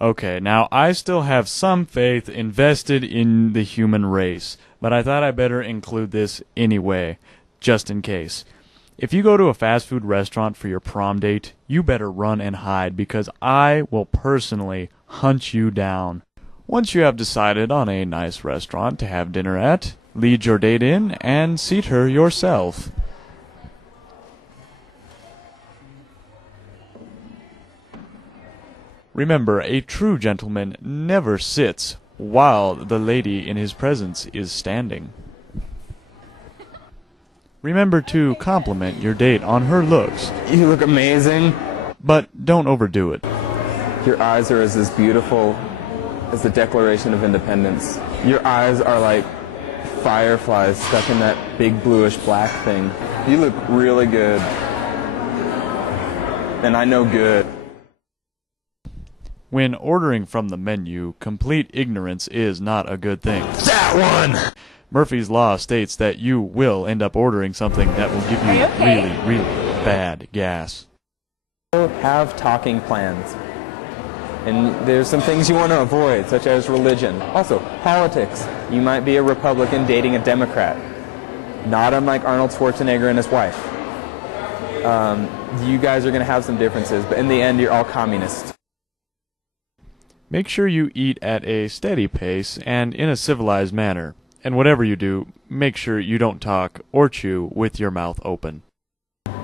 Okay, now I still have some faith invested in the human race, but I thought I better include this anyway, just in case. If you go to a fast food restaurant for your prom date, you better run and hide because I will personally hunt you down. Once you have decided on a nice restaurant to have dinner at, lead your date in and seat her yourself. Remember, a true gentleman never sits while the lady in his presence is standing. Remember to compliment your date on her looks. You look amazing. But don't overdo it. Your eyes are as beautiful as the Declaration of Independence. Your eyes are like fireflies stuck in that big bluish black thing. You look really good. And I know good. When ordering from the menu, complete ignorance is not a good thing. That one! Murphy's Law states that you will end up ordering something that will give you really, really bad gas. Have talking plans. And there's some things you want to avoid, such as religion. Also, politics. You might be a Republican dating a Democrat. Not unlike Arnold Schwarzenegger and his wife. You guys are going to have some differences, but in the end, you're all communists. Make sure you eat at a steady pace and in a civilized manner. And whatever you do, make sure you don't talk or chew with your mouth open.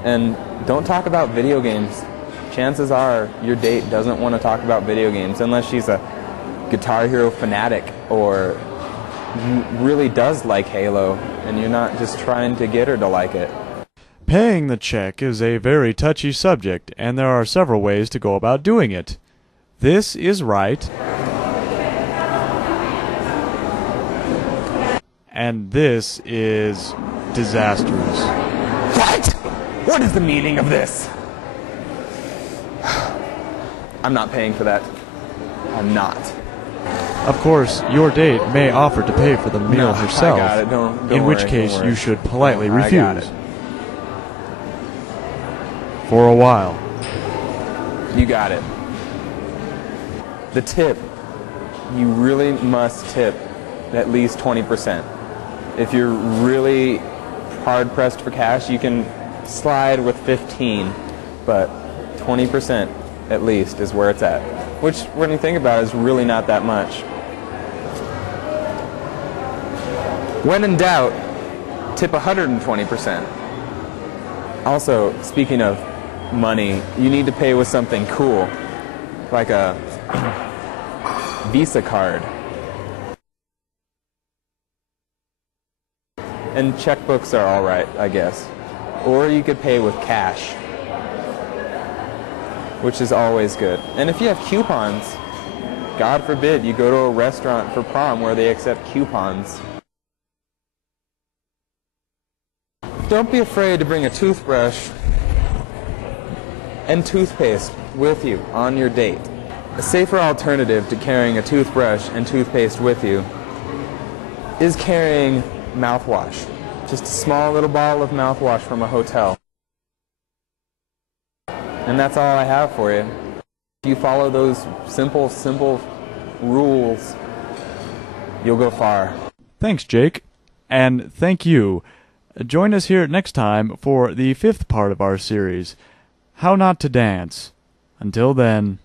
And don't talk about video games. Chances are your date doesn't want to talk about video games unless she's a Guitar Hero fanatic or really does like Halo and you're not just trying to get her to like it. Paying the check is a very touchy subject, and there are several ways to go about doing it. This is right, and this is disastrous. What? What is the meaning of this? I'm not paying for that. I'm not. Of course, your date may offer to pay for the meal herself, I got it. Don't in which worry, case you should politely refuse. I got it. For a while. You got it. The tip, you really must tip at least 20%. If you're really hard-pressed for cash, you can slide with 15, but 20% at least is where it's at. Which, when you think about it, is really not that much. When in doubt, tip 120%. Also, speaking of money, you need to pay with something cool, like a Visa card. And checkbooks are alright, I guess. Or you could pay with cash, which is always good. And if you have coupons, God forbid you go to a restaurant for prom where they accept coupons. Don't be afraid to bring a toothbrush and toothpaste with you on your date. A safer alternative to carrying a toothbrush and toothpaste with you is carrying mouthwash. Just a small little bottle of mouthwash from a hotel. And that's all I have for you. If you follow those simple rules, you'll go far. Thanks, Jake. And thank you. Join us here next time for the 5th part of our series, How Not to Dance. Until then...